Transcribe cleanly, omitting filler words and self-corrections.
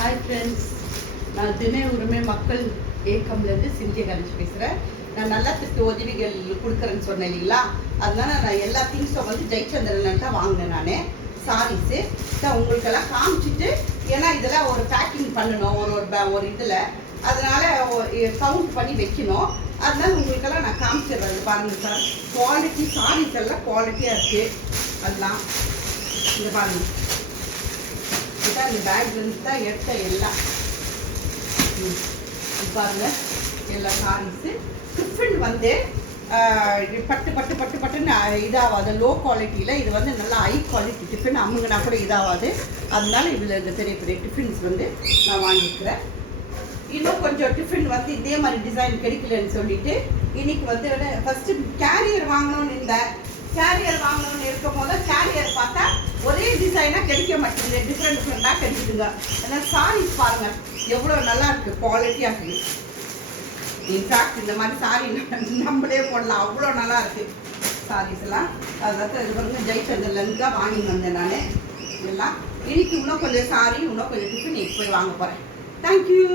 Hi friends, நான் தின உரிமை மக்கள் இயக்கம்லேருந்து சிந்திய கணேஷ் பேசுகிறேன். நான் நலத்திற்கு உதவிகள் கொடுக்குறேன்னு சொன்னேன் இல்லைங்களா, அதனால நான் எல்லா திங்ஸும் வந்து ஜெயச்சந்திரன் தான் வாங்கினேன். நான் சாரீஸு தான் உங்களுக்கெல்லாம் காமிச்சிட்டு, ஏன்னா இதெல்லாம் ஒரு பேக்கிங் பண்ணணும் ஒரு இதில், அதனால் கவுண்ட் பண்ணி வைக்கணும். அதனால உங்களுக்கெல்லாம் நான் காமிச்சிடுறேன். பாருங்கள் சார், குவாலிட்டி சாரீஸ் எல்லாம் குவாலிட்டியாக இருக்குது. அதெல்லாம் இந்த பாருங்கள், இதுதான் இந்த பேக்லேருந்து தான் எடுத்த எல்லாம் பாருங்க. எல்லா சாரீஸு டிஃபன் வந்து பட்டு பட்டு பட்டு பட்டுன்னு இதாகாது. லோ குவாலிட்டியில் இது வந்து நல்லா ஹை குவாலிட்டி டிஃபன், அம்முங்கன்னா கூட இதாகாது. அதனால இதில் இந்த பெரிய பெரிய டிஃபன்ஸ் வந்து நான் வாங்கிக்கிறேன். இன்னும் கொஞ்சம் டிஃபன் வந்து இதே மாதிரி டிசைன் கிடைக்கலன்னு சொல்லிட்டு இன்னைக்கு வந்து ஃபஸ்ட்டு கேரியர் வாங்கணும்னு இருந்தேன். கேரியர் வாங்கணும்னு இருக்கும் போது கேரியர் பார்த்தா ஒரே டிசைனாக கிடைக்க மாட்டேங்குது, டிஃப்ரெண்டாக கிடைக்குதுங்க. அதனால் சாரீஸ் பாருங்கள் எவ்வளோ நல்லா இருக்குது, குவாலிட்டியாக இருக்குது. இன்ஃபேக்ட் இந்த மாதிரி சாரீ நம்மளே போடலாம், அவ்வளோ நல்லா இருக்குது சாரீஸ் எல்லாம். அதாவது இது வந்து ஜெயச்சந்திரன்லேருந்து தான் வாங்கிட்டு வந்தேன் நான் எல்லாம். இன்னைக்கு இன்னும் கொஞ்சம் சாரீ, இன்னும் கொஞ்சம் டிஃபன் போய் வாங்க போகிறேன். தேங்க்யூ.